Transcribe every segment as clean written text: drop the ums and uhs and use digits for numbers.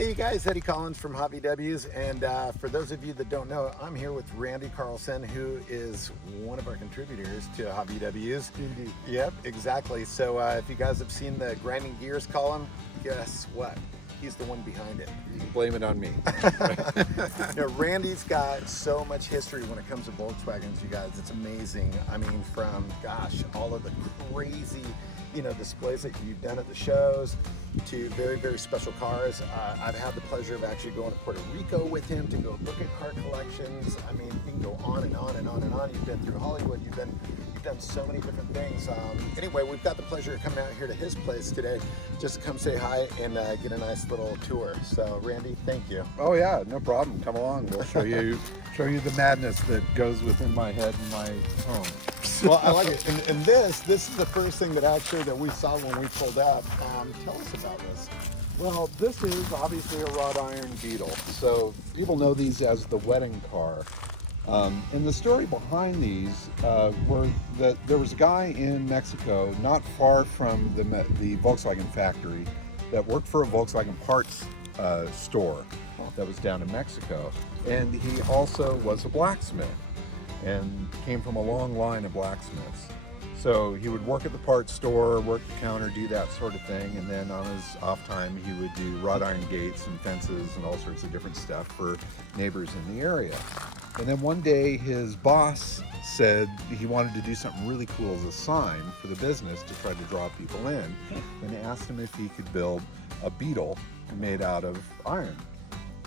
Hey you guys, Eddie Collins from hotVWs, and for those of you that don't know, I'm here with Randy Carlson, who is one of our contributors to hotVWs. Indeed. Yep, exactly. So if you guys have seen the grinding gears column, guess what? He's the one behind it. You can blame it on me. You know, Randy's got so much history when it comes to Volkswagens, you guys. It's amazing. I mean, from, gosh, all of the crazy, displays that you've done at the shows to very, very special cars. I've had the pleasure of actually going to Puerto Rico with him to go look at car collections. I mean, you can go on and on and on and on. You've been through Hollywood. You've done so many different things. Anyway, we've got the pleasure of coming out here to his place today just to come say hi and get a nice little tour. So, Randy, thank you. Oh yeah, no problem. Come along. We'll show you the madness that goes within my head and my home. Well, I like it. And this is the first thing that we saw when we pulled up. Tell us about this. Well, this is obviously a wrought iron Beetle. So people know these as the wedding car. And the story behind these were that there was a guy in Mexico, not far from the Volkswagen factory, that worked for a Volkswagen parts store that was down in Mexico. And he also was a blacksmith and came from a long line of blacksmiths. So he would work at the parts store, work the counter, do that sort of thing, and then on his off time he would do wrought iron gates and fences and all sorts of different stuff for neighbors in the area. And then one day his boss said he wanted to do something really cool as a sign for the business to try to draw people in, and asked him if he could build a Beetle made out of iron.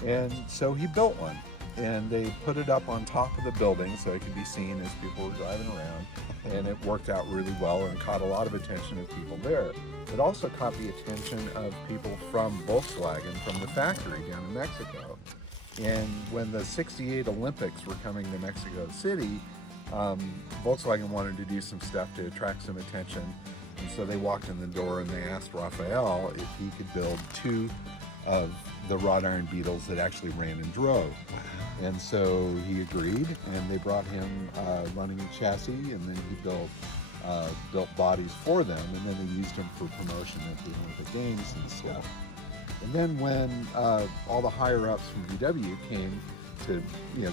And so he built one, and they put it up on top of the building so it could be seen as people were driving around, and it worked out really well and caught a lot of attention of people there. It also caught the attention of people from Volkswagen from the factory down in Mexico. And when the '68 Olympics were coming to Mexico City, Volkswagen wanted to do some stuff to attract some attention. And so they walked in the door and they asked Raphael if he could build two of the wrought iron Beetles that actually ran and drove. And so he agreed, and they brought him running a chassis, and then he built bodies for them, and then they used him for promotion at the Olympic Games and stuff. And then when all the higher ups from VW came to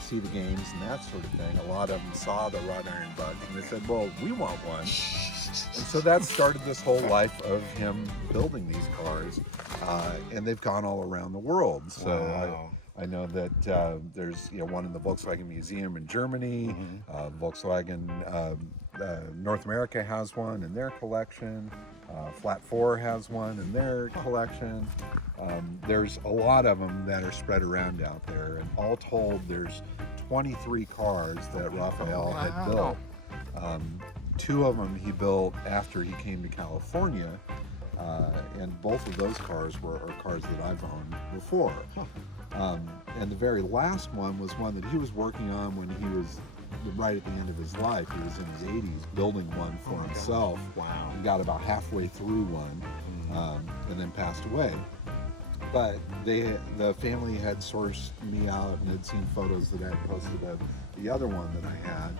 see the games and that sort of thing, a lot of them saw the wrought iron bug and they said, well, we want one. And so that started this whole life of him building these cars, and they've gone all around the world. So wow. I know that there's one in the Volkswagen Museum in Germany. Volkswagen North America has one in their collection. Flat 4 has one in their collection. There's a lot of them that are spread around out there, and all told there's 23 cars that Raphael had built. Two of them he built after he came to California, and both of those cars are cars that I've owned before. And the very last one was one that he was working on when he was right at the end of his life. He was in his 80s building one for himself. Wow. He got about halfway through one, and then passed away. But the family had sourced me out and had seen photos that I had posted of the other one that I had,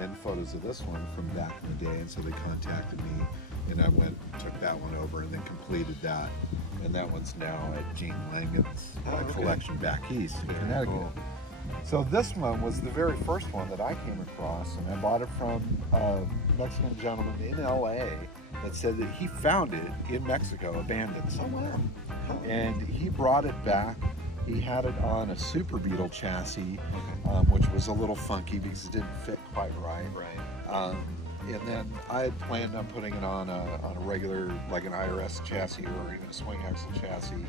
and photos of this one from back in the day, and so they contacted me, and I went and took that one over and then completed that. And that one's now at Gene Langen's collection back east in Connecticut. Cool. So this one was the very first one that I came across, and I bought it from a Mexican gentleman in LA that said that he found it in Mexico abandoned somewhere. And he brought it back. He had it on a Super Beetle chassis, which was a little funky because it didn't fit quite right. And then I had planned on putting it on a regular, like an IRS chassis or even a swing axle chassis.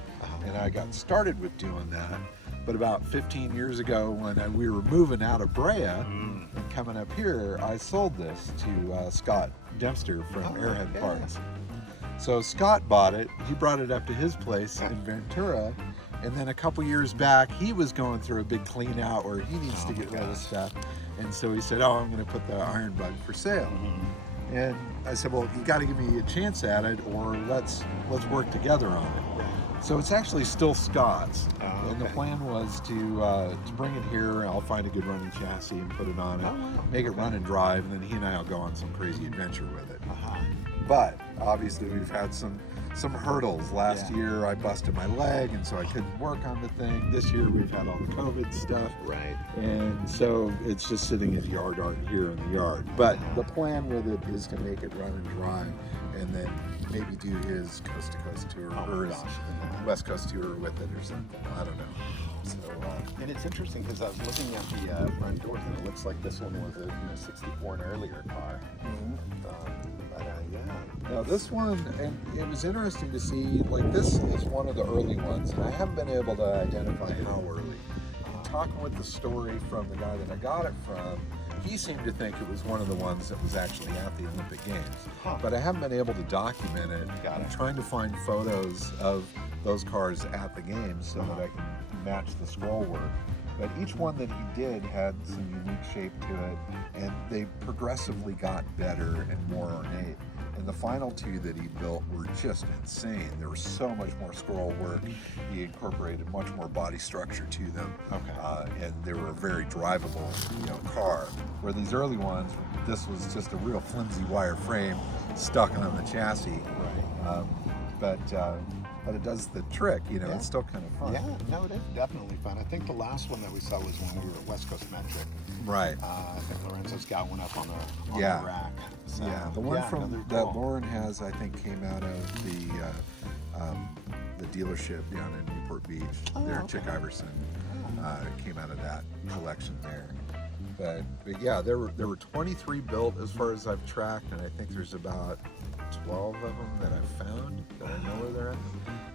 And I got started with doing that. But about 15 years ago, when we were moving out of Brea and coming up here, I sold this to Scott Dempster from Airhead Parts. So Scott bought it. He brought it up to his place in Ventura. And then a couple years back, he was going through a big clean out where he needs to get rid of stuff. And so he said, oh, I'm going to put the Iron Bug for sale. And I said, well, you got to give me a chance at it, or let's work together on it. So it's actually still Scott's, Oh, and the okay. plan was to bring it here. I'll find a good running chassis and put it on it, Oh, wow. make it run and drive, and then he and I will go on some crazy adventure with it. Uh-huh. But obviously we've had some hurdles. Last Yeah. year I busted my leg, and so I couldn't work on the thing. This year we've had all the COVID stuff, Right. and so it's just sitting in the yard here in the yard. But the plan with it is to make it run and drive, and then maybe do his coast to coast tour or his West Coast tour with it or something. I don't know. So And it's interesting because I was looking at the front doors, and it looks like this one was a 64 and earlier car. Yeah. now this one, and it was interesting to see, like this is one of the early ones, and I haven't been able to identify how early. Talking with the story from the guy that I got it from, he seemed to think it was one of the ones that was actually at the Olympic Games. Huh. But I haven't been able to document it. Got it. I'm trying to find photos of those cars at the games so that I can match the scroll work. But each one that he did had some unique shape to it, and they progressively got better and more ornate. And the final two that he built were just insane. There was so much more scroll work. He incorporated much more body structure to them. Okay. And they were a very drivable, car. Where these early ones, this was just a real flimsy wire frame stuck on the chassis. Right. But it does the trick. Yeah. It's still kind of fun. Yeah, no, it is definitely fun. I think the last one that we saw was when we were at West Coast Metric. Right. I think Lorenzo's got one up on the Yeah. rack. So, Yeah, the one no, they're that cool. Lauren has, I think, came out of the dealership down in Newport Beach. Oh, There, okay. Chick Iverson came out of that collection there. But yeah, there were 23 built as far as I've tracked, and I think there's about 12 of them that I've found that I know where they're at.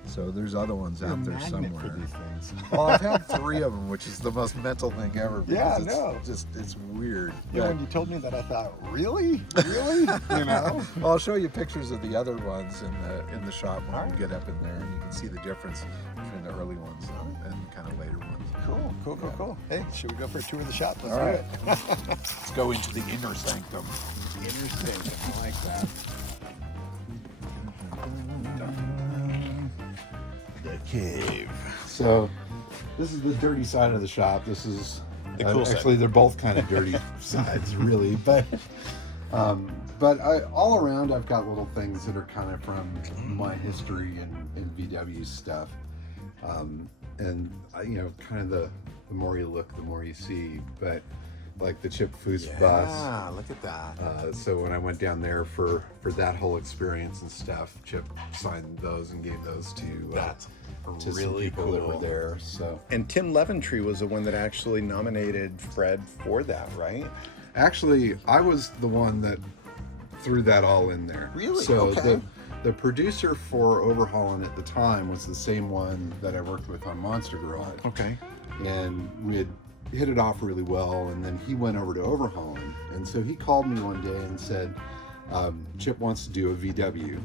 So there's other ones You're a out there magnet somewhere. for these things. Well, I've had 3 of them, which is the most mental thing ever. Yeah, Because I know. it's weird. You know, But- when you told me that, I thought, really? Really? You know? Well, I'll show you pictures of the other ones in the shop when All we right. get up in there, and you can see the difference between the early ones and kind of later ones. Cool. Hey, should we go for a tour of the shop? Let's All do right. it. Let's go into the inner sanctum. Interesting. I like that. The cave. So, this is the dirty side of the shop. This is The cool side. actually they're both kind of dirty sides, really. But all around, I've got little things that are kind of from my history and VW stuff. Kind of the more you look, the more you see. But like the Chip Foose bus. Yeah, look at that. So when I went down there for that whole experience and stuff, Chip signed those and gave those to That's some really people that were cool. there. So And Tim Leventree was the one that actually nominated Fred for that, right? actually, I was the one that threw that all in there. Really? So Okay. the producer for Overhauling at the time was the same one that I worked with on Monster Garage. Okay. And we had hit it off really well, and then he went over to Overhauling, and so he called me one day and said, Chip wants to do a VW,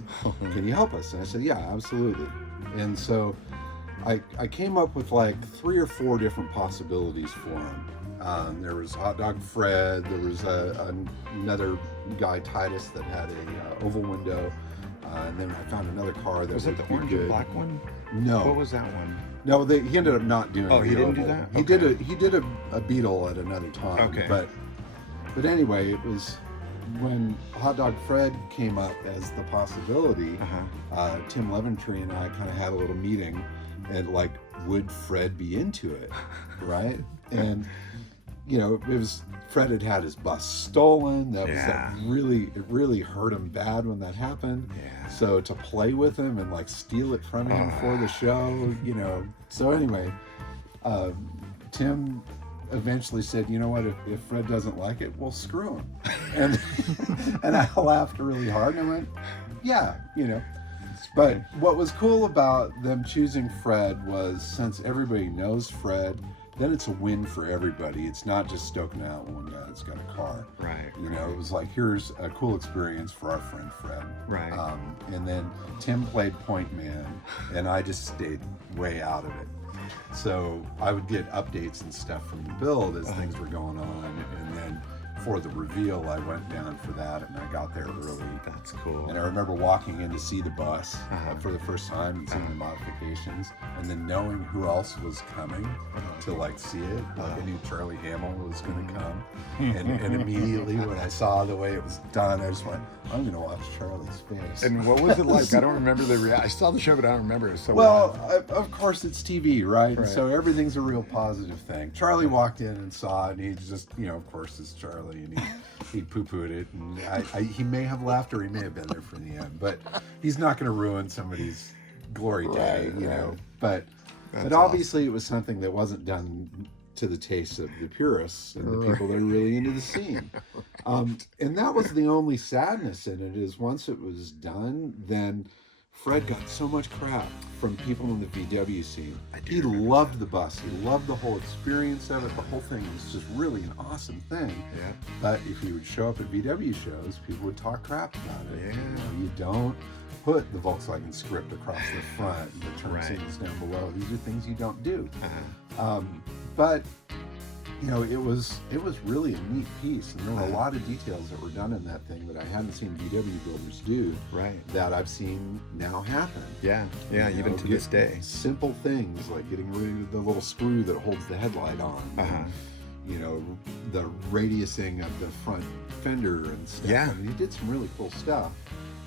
can you help us? And I said, yeah, absolutely. And so I came up with like 3 or 4 different possibilities for him. There was Hot Dog Fred, there was another guy, Titus, that had a oval window, and then I found another car that Was it would the be orange good. and black one? No. What was that one? No, he ended up not doing. Oh, he the didn't do oval. that? He did a Beetle at another time. Okay. But anyway, it was when Hot Dog Fred came up as the possibility. Tim Leventree and I kind of had a little meeting, and like, would Fred be into it, right? And it was Fred had his bus stolen. That really hurt him bad when that happened. Yeah. So to play with him and like steal it from him for the show, So anyway, Tim eventually said, you know what, if Fred doesn't like it, well, screw him. And I laughed really hard and I went, yeah, But what was cool about them choosing Fred was, since everybody knows Fred, then it's a win for everybody. It's not just stoking out one guy that's got a car. Right. It was like, here's a cool experience for our friend Fred. Right. And then Tim played point man, and I just stayed way out of it. So I would get updates and stuff from the build as things were going on, and then for the reveal, I went down for that, and I got there early. That's cool. And I remember walking in to see the bus for the first time and seeing the modifications, and then knowing who else was coming to like see it. Like I knew Charlie Hamill was going to come, and immediately when I saw the way it was done, I just went, "I'm going to watch Charlie's face." And what was it like? I don't remember the reaction. I saw the show, but I don't remember it. So well, of course it's TV, right? And so everything's a real positive thing. Charlie walked in and saw it, and he just, of course it's Charlie, and he poo-pooed it, and he may have laughed or he may have been there for the end, but he's not going to ruin somebody's glory day, know. But obviously it was something that wasn't done to the taste of the purists and the people that are really into the scene. And that was the only sadness in it, is once it was done, then Fred got so much crap from people in the VW scene. He loved the bus. He loved the whole experience of it. The whole thing was just really an awesome thing. Yeah. But if he would show up at VW shows, people would talk crap about it. Yeah. You don't put the Volkswagen script across the front and the turn signals down below. These are things you don't do. But it was really a neat piece, and there were a lot of details that were done in that thing that I hadn't seen VW builders do. That I've seen now happen. Yeah, even to this day. Simple things like getting rid of the little screw that holds the headlight on. The radiusing of the front fender and stuff. Yeah. I mean, he did some really cool stuff.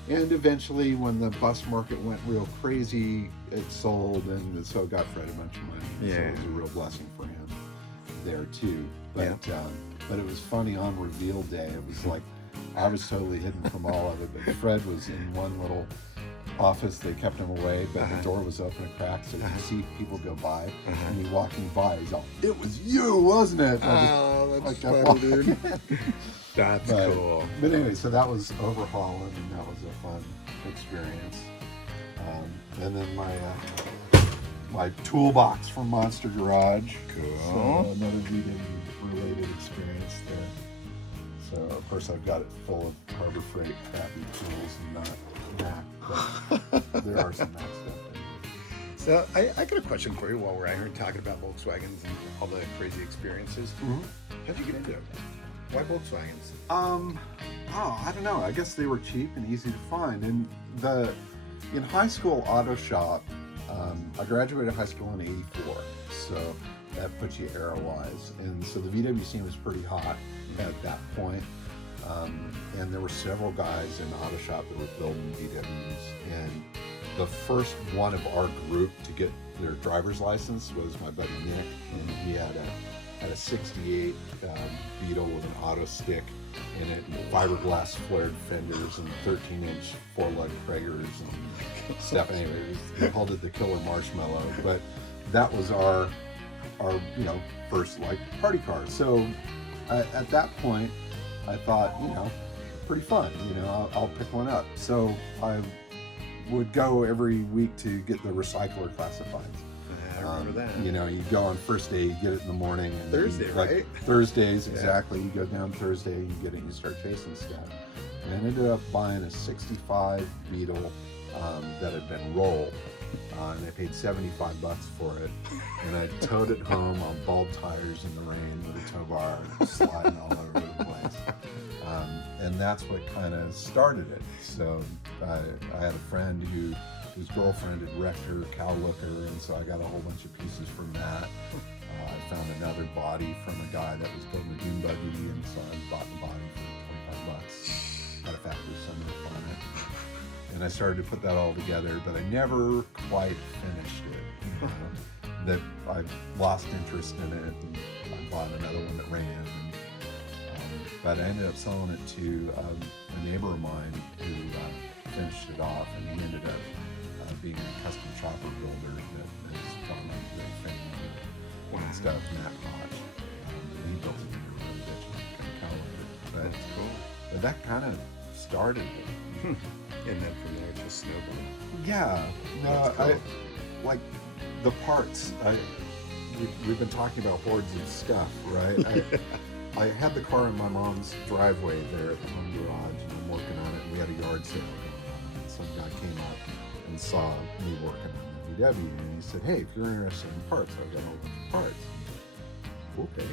And eventually, when the bus market went real crazy, it sold, and so it got Fred a bunch of money. Yeah. So it was a real blessing for him there too. But but it was funny on reveal day. It was like I was totally hidden from all of it, but Fred was in one little office. They kept him away, but the door was open a crack, so you see people go by, and he walking by, he's all, "It was you, wasn't it?" That's funny, dude. That's cool. But anyway, so that was overhauling, and that was a fun experience. And then my toolbox from Monster Garage. Cool. So another VW-related experience there. So of course I've got it full of Harbor Freight crappy tools and not Mac, but there are some Mac stuff in there. So I got a question for you while we're out here talking about Volkswagens and all the crazy experiences. How'd you get into it? Why Volkswagens? I don't know. I guess they were cheap and easy to find. And in high school auto shop, I graduated high school in '84, so that puts you era-wise. And so the VW scene was pretty hot at that point. And there were several guys in the auto shop that were building VWs. And the first one of our group to get their driver's license was my buddy Nick, and he had a 68 Beetle with an auto stick in it, and fiberglass flared fenders and 13-inch four-lug Praegers and stuff. Anyway, we called it the Killer Marshmallow, but that was our first like party car. So at that point, I thought, pretty fun. I'll pick one up. So I would go every week to get the recycler classifieds. I remember that. You go on first day, you get it in the morning. And Thursday, right? Thursdays, exactly. You go down Thursday, you get it, and you start chasing stuff. And I ended up buying a 65 Beetle that had been rolled. And I paid $75 for it. And I towed it home on bald tires in the rain with a tow bar sliding all over the place. And that's what kind of started it. So I had a friend whose girlfriend had wrecked her cow looker, and so I got a whole bunch of pieces from that. I found another body from a guy that was building a dune buggy, and so I bought the body for $25 at a factory somewhere on it. And I started to put that all together, but I never quite finished it. That I lost interest in it, and I bought another one that ran. But I ended up selling it to a neighbor of mine who finished it off, and he ended up being a custom chopper builder that has gone on very famous and stuff, Matt Hodge. And he built it in a really rich kind of That's cool. But that kind of started it. And then from there it just snowballed. Yeah. No, cool. like the parts. We've been talking about hordes of stuff, right? I had the car in my mom's driveway there at the home garage, and I'm working on it, and we had a yard sale going on, and some guy came up and saw me working on the VW, and he said, "Hey, if you're interested in parts, I've got a whole bunch of parts." Okay,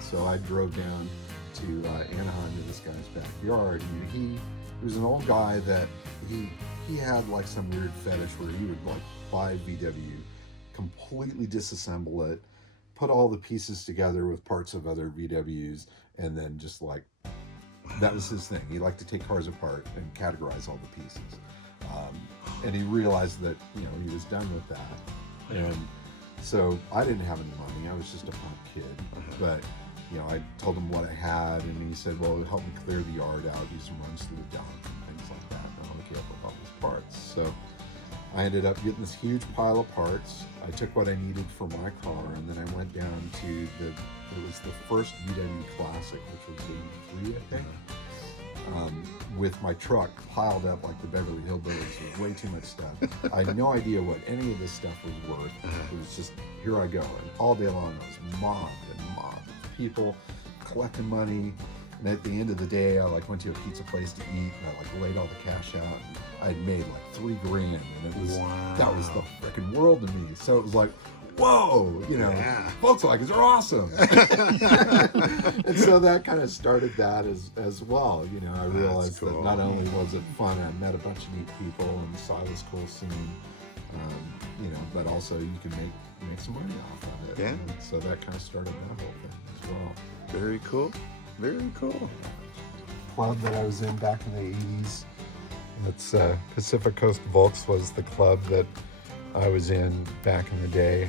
so I drove down to Anaheim to this guy's backyard. And he was an old guy that he had like some weird fetish where he would like buy VW, completely disassemble it, put all the pieces together with parts of other VWs, and then just like, that was his thing. He liked to take cars apart and categorize all the pieces. And he realized that, you know, he was done with that. And so I didn't have any money. I was just a punk kid. But, you know, I told him what I had, and he said, well, help me clear the yard out, do some runs through the dump and things like that. And I'll hook you up with all these parts. So I ended up getting this huge pile of parts. I took what I needed for my car, and then I went down to it was the first VW Classic, which was '83, I think. With my truck piled up like the Beverly Hillbillies with way too much stuff. I had no idea what any of this stuff was worth. It was just, here I go. And all day long I was mobbed with people collecting money. And at the end of the day, I like went to a pizza place to eat, and I like laid all the cash out, and I had made like $3 grand, and it was that was the freaking world to me. So it was like, whoa, you know, Volkswagens are awesome. And so that kind of started that as well. You know, I realized that not only was it fun, I met a bunch of neat people and saw this cool scene, you know, but also you can make some money off of it. Yeah. And so that kind of started that whole thing as well. Very cool. Very cool. Club that I was in back in the 80s. It's Pacific Coast Volks was the club that I was in back in the day,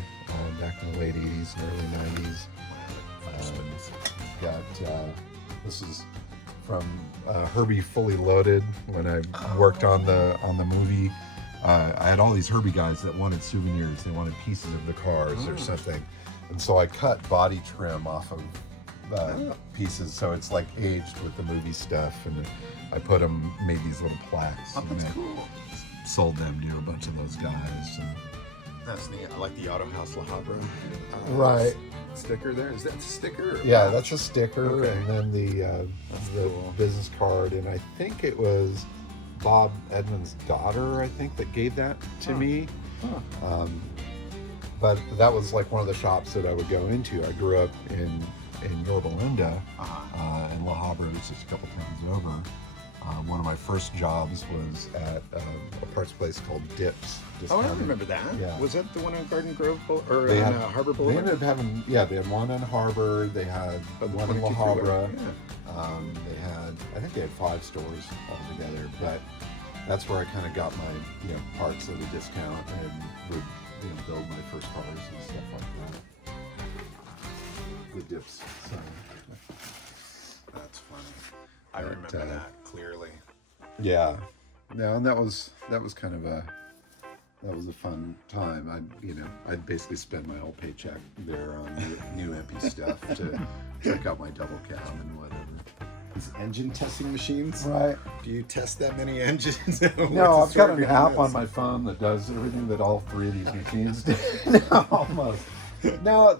back in the late 80s and early 90s. This is from Herbie Fully Loaded when I worked on the movie. I had all these Herbie guys that wanted souvenirs. They wanted pieces of the cars or something. And so I cut body trim off of pieces, so it's like aged with the movie stuff, and I put them, made these little plaques, and That's I cool. sold them to a bunch of those guys. And That's neat. I like the Auto House La Habra right, sticker there. Is that a sticker? Or yeah, that's a sticker, Okay. and then the cool. business card, and I think it was Bob Edmonds' daughter, I think, that gave that to me. But that was like one of the shops that I would go into. I grew up in Yorba Linda, and La Habra was just a couple towns over. One of my first jobs was at a parts place called Dips. Oh, I remember that. Yeah. Was that the one on Garden Grove or They on had- Harbor They Boulevard? ended up having, they had one in Harbor, they had one in La 22 Habra. Yeah. They had, I think they had 5 stores altogether, but that's where I kind of got my, you know, parts at a discount and would, you know, build my first cars and stuff like that. The Dips. So. That's funny. I remember that clearly. Yeah, no, and that was kind of a fun time. I'd basically spend my whole paycheck there on new MP stuff to check out my double cab and whatever. These engine testing machines? Right. Do you test that many engines? No, I've got an app on my phone that does everything that all 3 of these machines do. No, almost. No,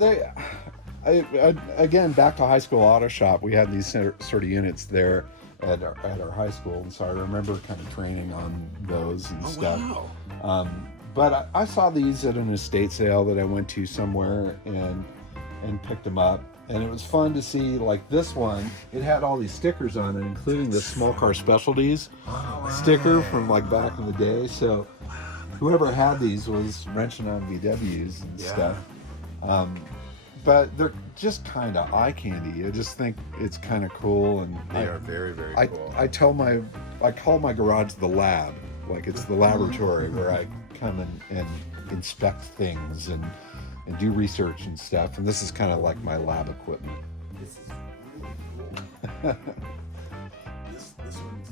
again, back to high school auto shop, we had these sort of units there at our high school, and so I remember kind of training on those and stuff. Wow. But I saw these at an estate sale that I went to somewhere and picked them up, and it was fun to see. Like this one, it had all these stickers on it, including the Small Car Specialties sticker from like back in the day. So whoever had these was wrenching on VWs and stuff. But they're just kind of eye candy. I just think it's kind of cool, and They are very, very cool. I call my garage the lab. Like it's the laboratory where I come and inspect things and do research and stuff. And this is kind of like my lab equipment. This is really cool. this one's...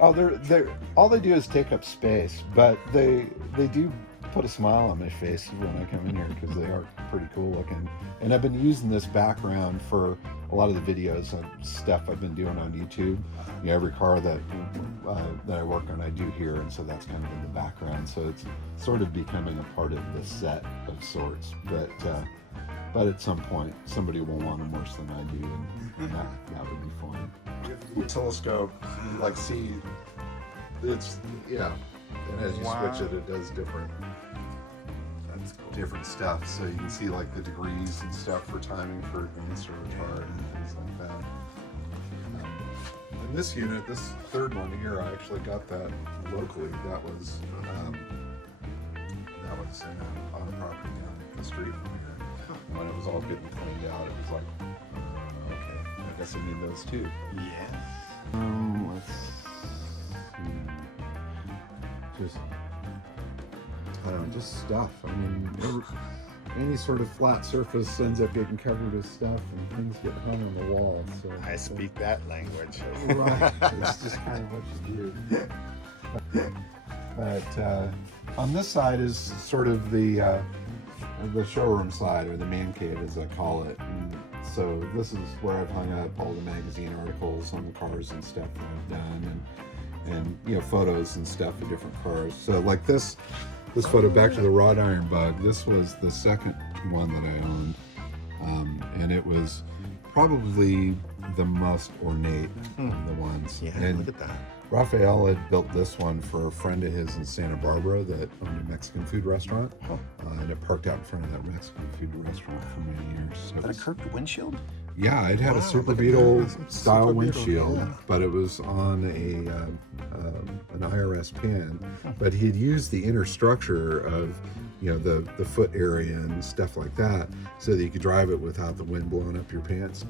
Oh, they're all they do is take up space, but they do put a smile on my face when I come in here because they are pretty cool looking. And I've been using this background for a lot of the videos and stuff I've been doing on YouTube. You know, every car that I work on, I do here, and so that's kind of in the background. So it's sort of becoming a part of the set of sorts. But at some point, somebody will want them worse than I do, and that would be fun. Your telescope, like, see, it's, yeah. And as you switch it, it does different. That's cool. different stuff. So you can see like the degrees and stuff for timing for advanced or retard and things like that. And this unit, this third one here, I actually got that locally. That was on a property down the street from here. And when it was all getting cleaned out, it was like, okay, I guess I need those too. Yeah. Let's see. Just, I don't know, just stuff. I mean, any sort of flat surface ends up getting covered with stuff and things get hung on the wall. So I speak that language. right, it's just kind of what you do. But on this side is sort of the showroom side, or the man cave as I call it. And so this is where I've hung up all the magazine articles on the cars and stuff that I've done, and you know, photos and stuff of different cars. So like this photo, back to the wrought iron bug, this was the second one that I owned, and it was probably the most ornate of the ones. Yeah, and look at that. Raphael had built this one for a friend of his in Santa Barbara that owned a Mexican food restaurant, and it parked out in front of that Mexican food restaurant for many years. So Is that a curved windshield? yeah, it had Wow, a Super look at Beetle that. style Super Beetle, windshield, yeah. but it was on an IRS pin. But he'd used the inner structure of, you know, the foot area and stuff like that, so that you could drive it without the wind blowing up your pants.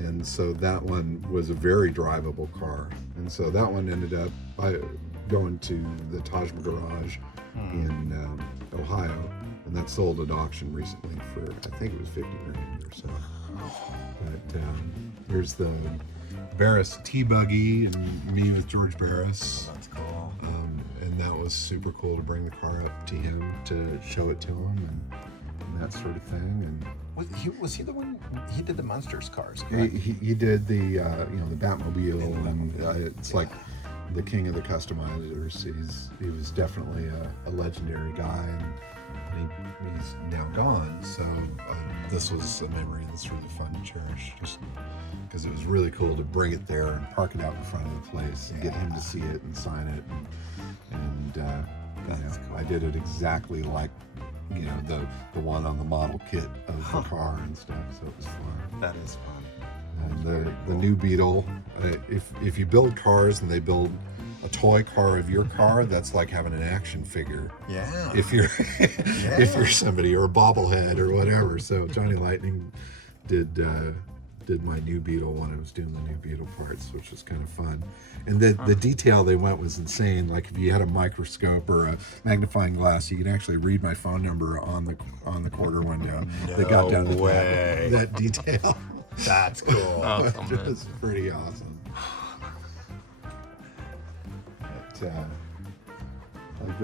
And so that one was a very drivable car. And so that one ended up going to the Taj Garage in Ohio, and that sold at auction recently for, I think it was $50 grand or so. But here's the Barris T-Buggy and me with George Barris. That's cool. And that was super cool to bring the car up to him to show it to him and that sort of thing. And Was he the one? He did the Munsters cars, he, correct? he did the you know, the Batmobile, and it's like the king of the customizers. He was definitely a legendary guy, and he's now gone. So this was a memory that's really fun to cherish, just because it was really cool to bring it there and park it out in front of the place and get him to see it and sign it, and you know, I did it exactly like, you know, the one on the model kit of the car and stuff. So it was fun. That is fun. And the new Beetle, if you build cars and they build a toy car of your car, that's like having an action figure. Yeah. If you're if you're somebody, or a bobblehead or whatever. So Johnny Lightning did my new Beetle when I was doing the new Beetle parts, which was kind of fun. And the detail they went was insane. Like if you had a microscope or a magnifying glass, you could actually read my phone number on the quarter window. They got down to that detail. That's cool. It was pretty awesome. But, like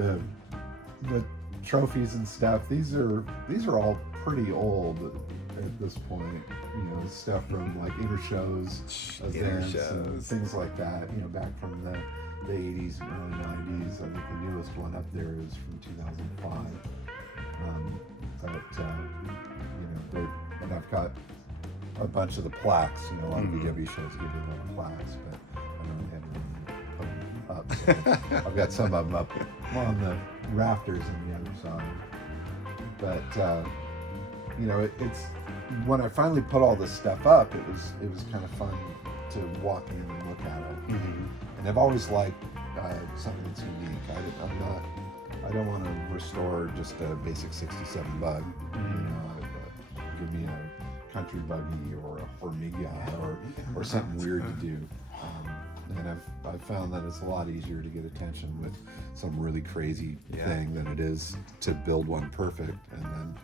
the trophies and stuff, these are all pretty old at this point. You know, stuff from like inner shows, events, and things like that. You know, back from the 80s and early 90s. I think the newest one up there is from 2005. You know, and I've got a bunch of the plaques. You know, a lot of VW shows give you little plaques, but I don't have any put them up. So I've got some of them up on the rafters on the other side. But you know, it's when I finally put all this stuff up, it was kind of fun to walk in and look at it. And I've always liked something that's unique. I don't want to restore just a basic '67 bug. You know, give me a country buggy or a Hormiga or something weird to do. And I've found that it's a lot easier to get attention with some really crazy thing than it is to build one perfect and then,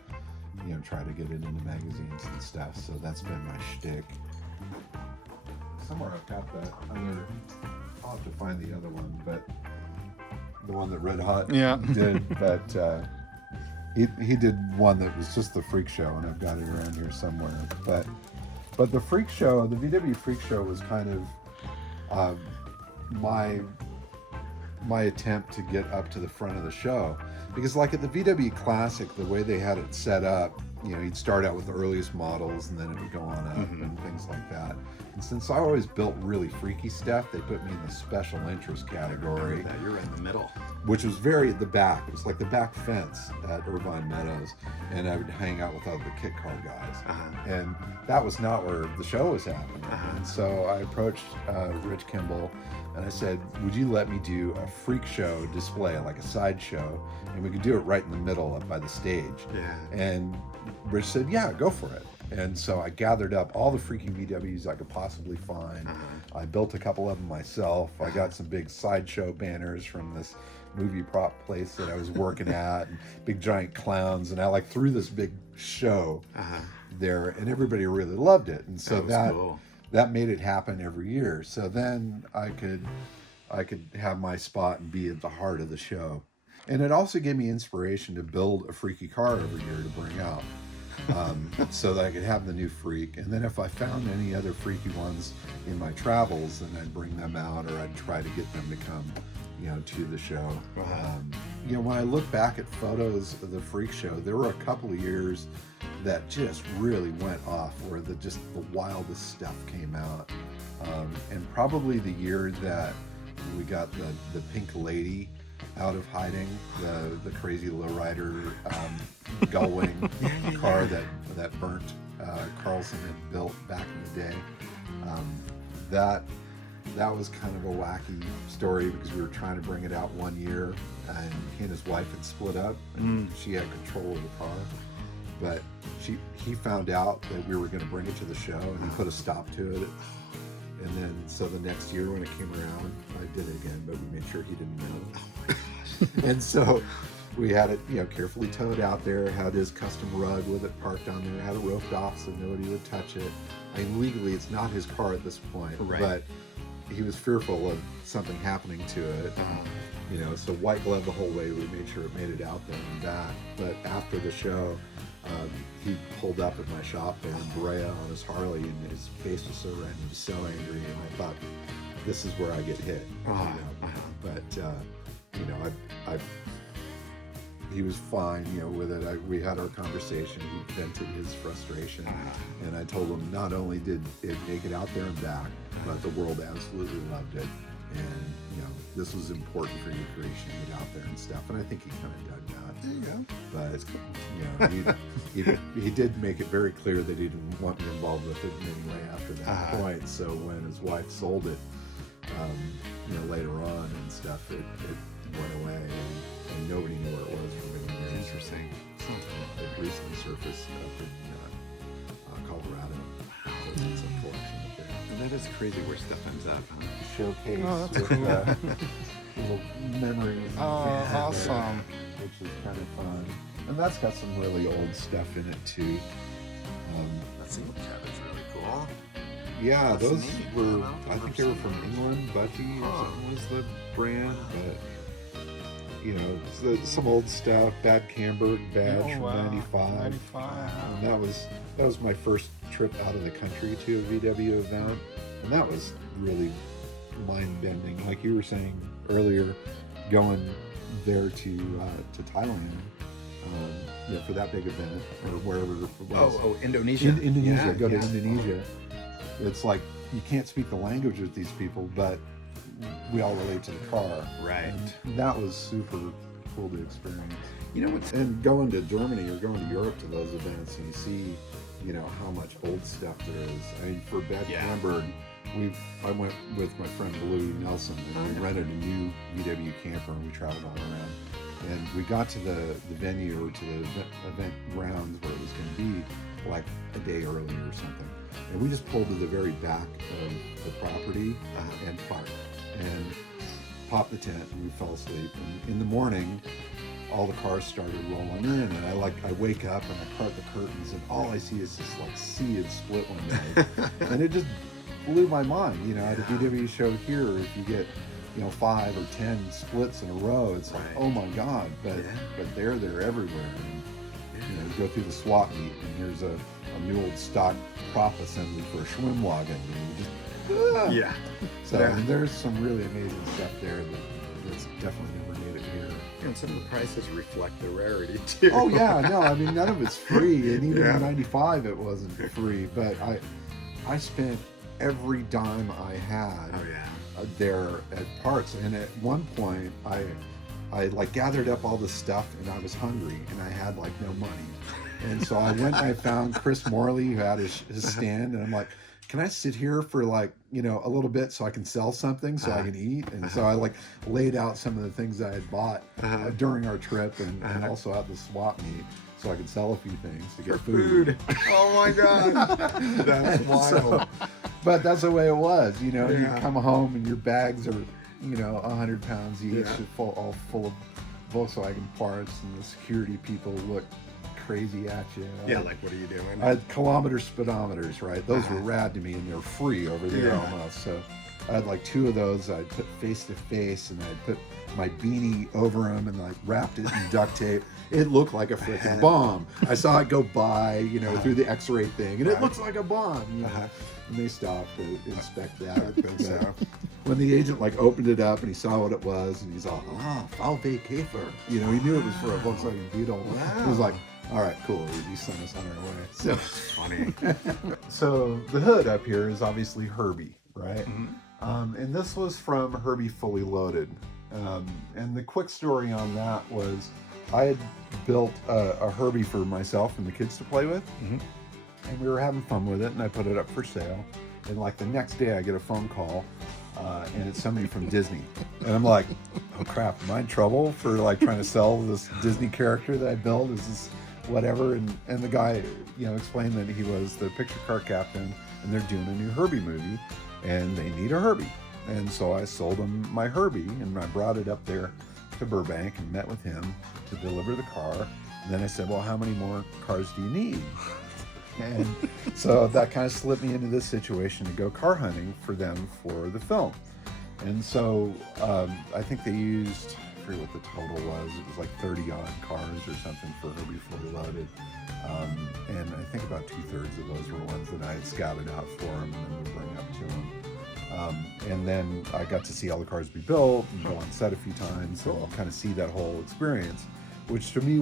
you know, try to get it into magazines and stuff. So that's been my shtick. Somewhere I've got that other. I'll have to find the other one, but the one that Red Hot did. But he did one that was just the freak show, and I've got it around here somewhere. But the freak show, the VW freak show, was kind of my attempt to get up to the front of the show, because like at the VW Classic, the way they had it set up, you know, you'd start out with the earliest models and then it would go on up and things like that. And since I always built really freaky stuff, they put me in the special interest category, That you're in the middle. which was very at the back. It was like the back fence at Irvine Meadows, and I would hang out with all the kit car guys. And that was not where the show was happening. And so I approached Rich Kimball, and I said, would you let me do a freak show display, like a sideshow, and we could do it right in the middle up by the stage. Yeah. And Rich said, yeah, go for it. And so I gathered up all the freaking VWs I could possibly find. I built a couple of them myself. I got some big sideshow banners from this movie prop place that I was working at, and big giant clowns, and I like threw this big show there, and everybody really loved it. And so that made it happen every year. So then I could have my spot and be at the heart of the show. And it also gave me inspiration to build a freaky car every year to bring out. So that I could have the new freak, and then if I found any other freaky ones in my travels, then I'd bring them out, or I'd try to get them to come, to the show. When I look back at photos of the freak show, there were a couple of years that just really went off, where the wildest stuff came out, and probably the year that we got the Pink Lady out of hiding, the crazy lowrider gull-wing car that burnt Carlson had built back in the day. That was kind of a wacky story, because we were trying to bring it out one year, and he and his wife had split up, and she had control of the car. But he found out that we were going to bring it to the show, and he put a stop to it. And then, so the next year when it came around, I did it again, but we made sure he didn't know. And so we had it, carefully towed out there, had his custom rug with it parked on there, had it roped off so nobody would touch it. I mean, legally, it's not his car at this point, but he was fearful of something happening to it. So white glove the whole way, we made sure it made it out there and back. But after the show, he pulled up at my shop there in Brea on his Harley, and his face was so red, he was so angry, and I thought, this is where I get hit. But he was fine, with it. We had our conversation. He vented his frustration, and I told him not only did it make it out there and back, but the world absolutely loved it, and this was important for your creation to get out there and stuff. And I think he kind of dug that. There you go. But it's cool. He did make it very clear that he didn't want me involved with it in any way after that point. So when his wife sold it, later on and stuff, it went away, and nobody knew where it was for many years. Interesting. It recently surfaced up in Colorado. So it's unfortunate there. And that is crazy where stuff ends up, huh? Showcase that's with, cool. little memories. Awesome. Which is kind of fun. And that's got some really old stuff in it too. That single cab is really cool. Yeah, That's those neat. were, I've I think they were from England. Budgie or something was the brand, but some old stuff. Bad Camberg badge from '95. 95. And that was my first trip out of the country to a VW event, and that was really mind-bending. Like you were saying earlier, going there to Thailand, for that big event, or wherever it was. Indonesia. Indonesia. Yeah, Go to yeah. Indonesia. It's like you can't speak the language with these people, but we all relate to the car. Right. And that was super cool to experience. You know what's And going to Germany or going to Europe to those events, and you see, how much old stuff there is. I mean, for Bad Camberg, I went with my friend Blue Nelson, and we rented a new VW camper, and we traveled all around. And we got to the venue, or to the event grounds where it was going to be, like a day early or something. And we just pulled to the very back of the property and parked, and popped the tent, and we fell asleep. And in the morning, all the cars started rolling in, and I wake up and I part the curtains, and all I see is this sea of split windows. And it just blew my mind. At a VW show here, if you get 5 or 10 splits in a row, it's like, oh my God, but they're everywhere. And you go through the swap meet, and here's a new old stock prop assembly for a Schwimmwagen, and you just So and there's some really amazing stuff there that's definitely never made it here. And some of the prices reflect the rarity too. Oh yeah, no, I mean, none of it's free, and even in '95 it wasn't free. But I spent every dime I had there at parts. And at one point, I like gathered up all this stuff, and I was hungry, and I had like no money. And so I went and I found Chris Morley, who had his stand, and I'm like, can I sit here for like, you know, a little bit so I can sell something so I can eat? And so I like laid out some of the things I had bought during our trip, and also at the swap meet, so I could sell a few things to get food. Oh my God. That's wild. But that's the way it was, you know. You come home and your bags are, you know, 100 pounds each, all full of Volkswagen parts, and the security people look crazy at you. Yeah, like, what are you doing? I had kilometer speedometers, right? Those were rad to me, and they're free over there almost. So I had like 2 of those. I'd put face to face, and I'd put my beanie over them and like wrapped it in duct tape. It looked like a freaking bomb. I saw it go by, you know, through the X-ray thing, and it looks like a bomb. You know? And they stopped to inspect that. When the agent like opened it up and he saw what it was, and he's all, VW Käfer. You know, he knew it was for a Volkswagen Beetle. He was like, all right, cool. You sent us on our way. So Funny. So the hood up here is obviously Herbie, right? And this was from Herbie Fully Loaded. And the quick story on that was I had built a Herbie for myself and the kids to play with. And we were having fun with it, and I put it up for sale. And like the next day I get a phone call, and it's somebody from Disney. And I'm like, oh crap, am I in trouble for like trying to sell this Disney character that I built? Is this whatever? And the guy, you know, explained that he was the picture car captain, and they're doing a new Herbie movie, and they need a Herbie. And so I sold him my Herbie, and I brought it up there to Burbank and met with him to deliver the car. And then I said, well, how many more cars do you need? And so that kind of slipped me into this situation to go car hunting for them for the film. And so I think they used, I forget what the total was, it was like 30 odd cars or something for Herbie Fully Loaded. And I think about 2/3 of those were ones that I had scouted out for him and then would bring up to him. And then I got to see all the cars be built and go on set a few times and kind of see that whole experience, which to me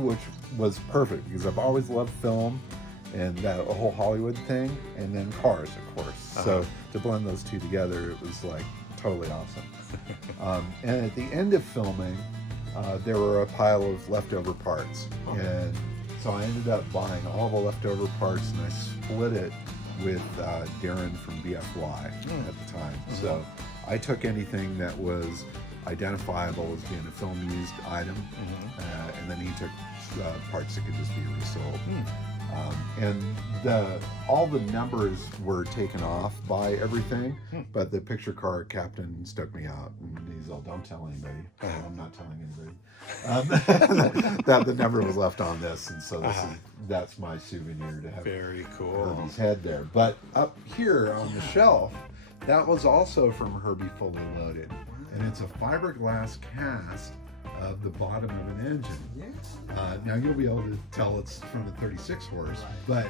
was perfect because I've always loved film and that whole Hollywood thing, and then cars, of course. So to blend those two together, it was like totally awesome. And at the end of filming, there were a pile of leftover parts. And so I ended up buying all the leftover parts, and I split it with Darren from BFY at the time. So I took anything that was identifiable as being a film used item, and then he took parts that could just be resold. And all the numbers were taken off by everything, but the picture car captain stuck me out, and he's all, don't tell anybody. I'm not telling anybody. That the number was left on this, and so that's my souvenir to have. Very cool. Herbie's head there. But up here on the shelf, that was also from Herbie Fully Loaded, and it's a fiberglass cast of the bottom of an engine. Now you'll be able to tell it's from the 36 horse, but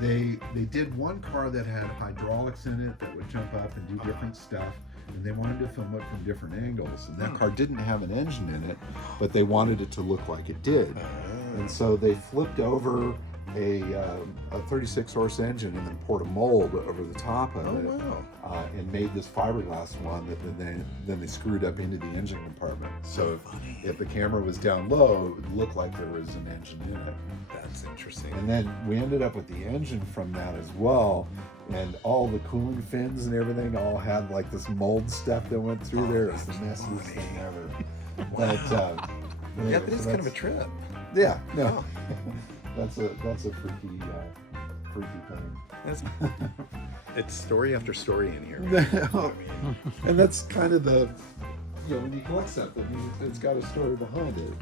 they did one car that had hydraulics in it that would jump up and do different stuff, and they wanted to film it from different angles. And that car didn't have an engine in it, but they wanted it to look like it did. And so they flipped over a 36 horse engine and then poured a mold over the top of it, and made this fiberglass one that then they screwed up into the engine compartment. So if the camera was down low, it would look like there was an engine in it. That's interesting. And then we ended up with the engine from that as well, and all the cooling fins and everything all had like this mold stuff that went through there. It was the messiest thing ever. But yeah, that is kind of a trip. Yeah, no. That's a freaky thing. It's story after story in here. And that's kind of the, when you collect something, it's got a story behind it.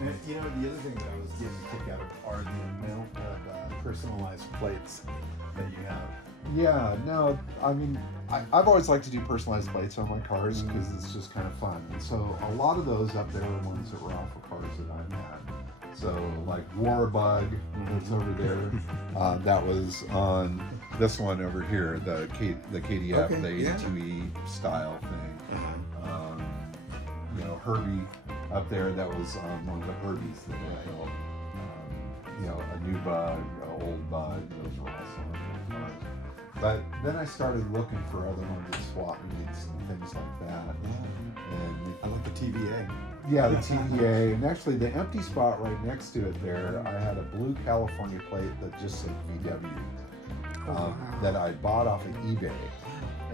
And, the other thing that I was getting a kick out of are the amount of personalized plates that you have. Yeah, no, I mean, I've always liked to do personalized plates on my cars because it's just kind of fun. And so a lot of those up there were ones that were off of cars that I've had. So like Warbug was over there. That was on this one over here, the KDF, the 82E style thing. Herbie up there, that was one of the Herbies that they built. A new bug, an old bug, those were also on there. But then I started looking for other ones at swap meets and things like that. And I like the TVA. yeah, the TVA, and actually the empty spot right next to it there, I had a blue California plate that just said VW, that I bought off of eBay.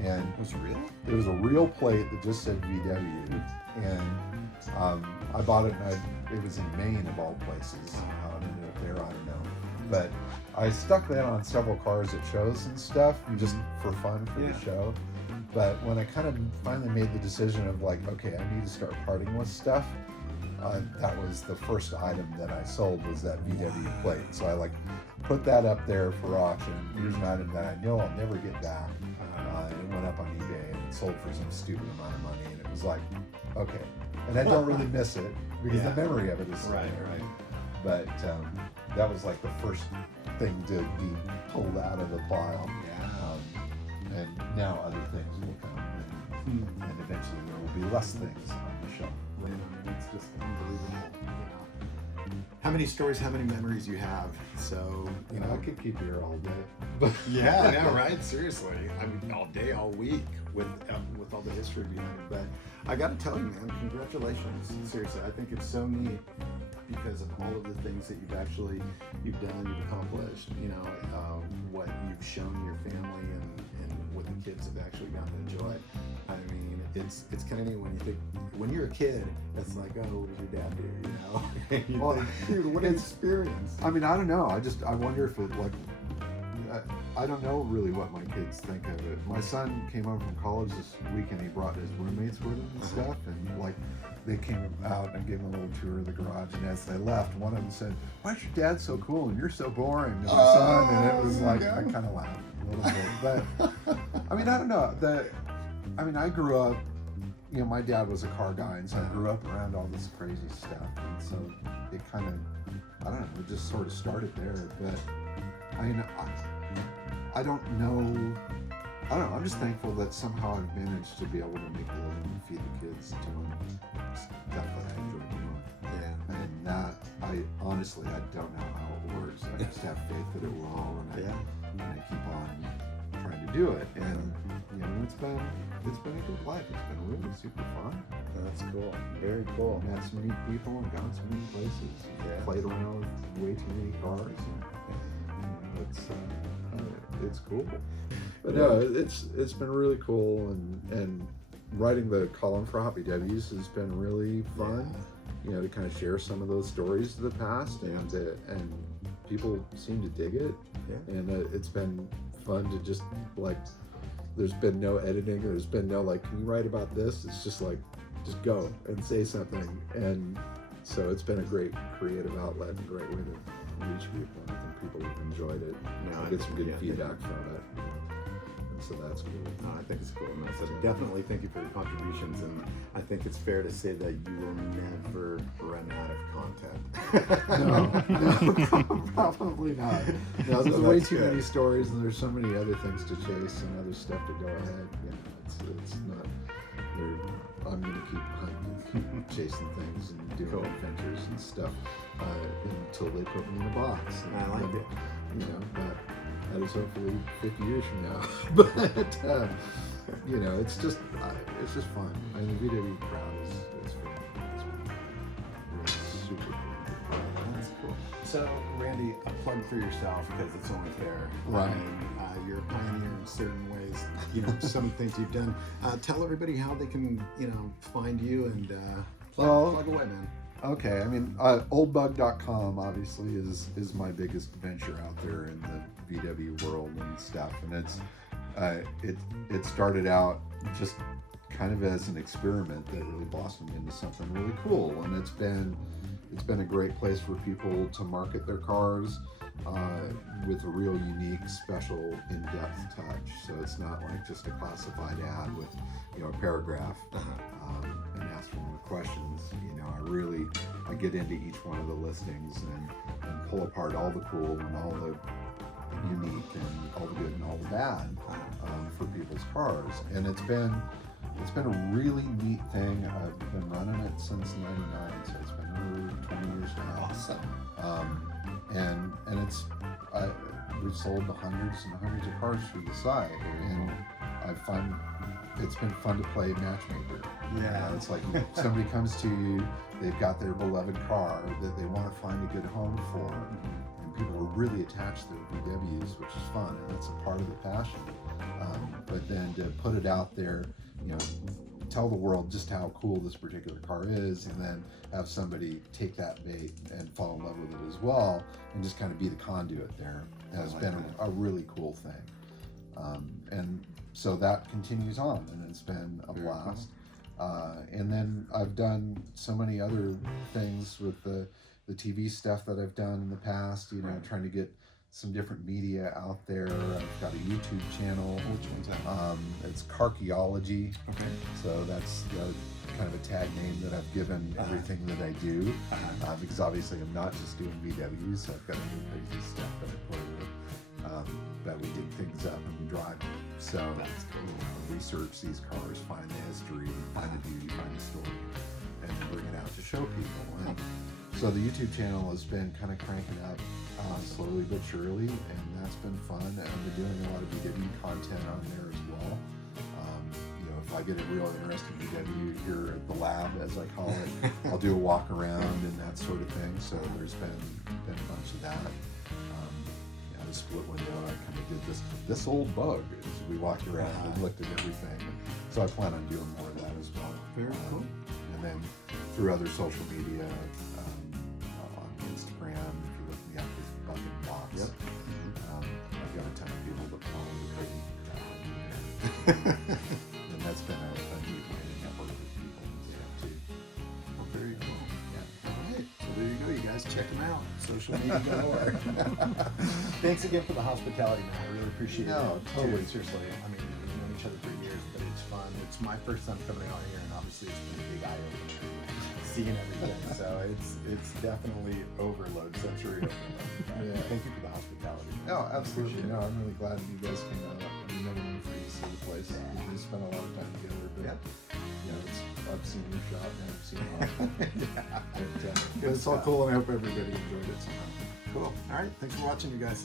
And Was it real? it was a real plate that just said VW, and I bought it, and it was in Maine of all places. How it ended up there, I don't know. But I stuck that on several cars at shows and stuff, just for fun for the show. But when I kind of finally made the decision of like, okay, I need to start parting with stuff, that was the first item that I sold, was that VW plate. So I like put that up there for auction. Here's an item that I know I'll never get back. It went up on eBay and it sold for some stupid amount of money, and it was like, okay. And I don't really miss it because the memory of it is still there. But that was like the first thing to be pulled out of the pile. And now other things will come, and eventually there will be less things on the shelf. It's just unbelievable. How many stories, how many memories you have. So, You know, I could keep here all day. yeah, I know, right? Seriously. I mean, all day, all week with all the history behind it. But I got to tell you, man, congratulations. Seriously, I think it's so neat because of all of the things that you've done, you've accomplished, what you've shown your family and what the kids have actually gotten to enjoy. I mean, it's kind of neat when you think, when you're a kid, it's like, oh, what does your dad do, You Well, think, dude, what an experience. I mean, I don't know. I wonder if it like, I don't know really what my kids think of it. My son came home from college this week and he brought his roommates with him and stuff, and like they came out and gave him a little tour of the garage, and as they left, one of them said, "Why is your dad so cool and you're so boring?" And my son, and it was like, I kind of laughed a little bit, but I mean, I don't know. I grew up, my dad was a car guy, and so I grew up around all this crazy stuff, and so it kind of, I don't know, it just sort of started there. But I mean, I don't know. I don't know. I'm just thankful that somehow I've managed to be able to make a living and feed the kids doing stuff that I enjoy doing. Yeah. And that, I honestly, I don't know how it works. I just have faith that it will, and I keep on trying to do it. And it's been a good life. It's been really super fun. That's cool. Very cool. Met some neat people and gone some neat places. Yeah. Played around with way too many cars. And, it's cool. But no, it's been really cool, and writing the column for hotVWs has been really fun. To kind of share some of those stories of the past, and people seem to dig it. And it's been fun to just like, there's been no editing, or there's been no like, can you write about this? It's just like, just go and say something. And so it's been a great creative outlet and a great way to reach people. And I think people have enjoyed it. I get some good feedback from it. And so that's cool. No, I think it's cool. And so definitely thank you for your contributions, and I think it's fair to say that you will never run out of content. No, probably not. No, there's So way that's too good. many stories, and there's so many other things to chase and other stuff to go ahead. It's not. I'm gonna keep hunting, keep chasing things, and doing adventures and stuff until they put me in a box. And I like it. But that is hopefully 50 years from now. But it's just fun. I mean, the VW crowd is fun. It's really super cool. That's cool. So, Randy, a plug for yourself, because it's only fair. Right. I mean, you're a pioneer in certain ways. Some things you've done. Tell everybody how they can, find you and plug away, man. Okay, I mean, oldbug.com obviously is my biggest venture out there in the VW world and stuff, and it started out just kind of as an experiment that really blossomed into something really cool, and it's been a great place for people to market their cars with a real unique, special, in-depth touch. So it's not like just a classified ad with a paragraph and ask for more questions. I get into each one of the listings and pull apart all the cool and all the unique and all the good and all the bad for people's cars. And it's been it's been a really neat thing. I've been running it since '99, so it's been really 20 years now. Awesome. And it's we've sold hundreds and hundreds of cars through the site, and I find it's been fun to play matchmaker. Yeah. It's like somebody comes to you, they've got their beloved car that they want to find a good home for, and people are really attached to their VWs, which is fun, and it's a part of the passion. But then to put it out there, tell the world just how cool this particular car is, and then have somebody take that bait and fall in love with it as well, and just kind of be the conduit there has been a really cool thing. And so that continues on, and it's been a blast. And then I've done so many other things with the TV stuff that I've done in the past, trying to get some different media out there. I've got a YouTube channel. Which one's that? It's Carchaeology. Okay. So that's kind of a tag name that I've given everything that I do, because obviously I'm not just doing VWs, so I've got other crazy stuff that I play with, that we dig things up and we drive them. So research these cars, find the history, find the beauty, find the story, and then bring it out to show people. And so the YouTube channel has been kind of cranking up slowly but surely, and that's been fun. And I've been doing a lot of VW content on there as well. If I get a real interesting VW here at the lab, as I call it, I'll do a walk around and that sort of thing. So there's been a bunch of that. The split window, I kind of did this old bug as we walked around and looked at everything. So I plan on doing more of that as well. Very cool. And then through other social media, on Instagram, if you're looking me up with Bug and Box. Yep. I've got a ton of people that follow the crazy there. And that's been a neat way to network with people and stuff too. Well, very cool. Yeah. All right. So there you go. You guys check them out. Socialmedia.org. Thanks again for the hospitality, man. I really appreciate it. No, totally. Seriously. I mean, we've known each other for years, but it's fun. It's my first time coming out here, and obviously it's been a big eye opener, seeing everything. So it's definitely overload, sensory overload. Yeah. Thank you for the hospitality. No, absolutely. No, I'm really glad you guys came out. I mean, never want for you to see the place. We spent a lot of time together, but I've seen your shop and I've seen it. But it's all cool, and I hope everybody enjoyed it somehow. Cool. All right. Thanks for watching, you guys.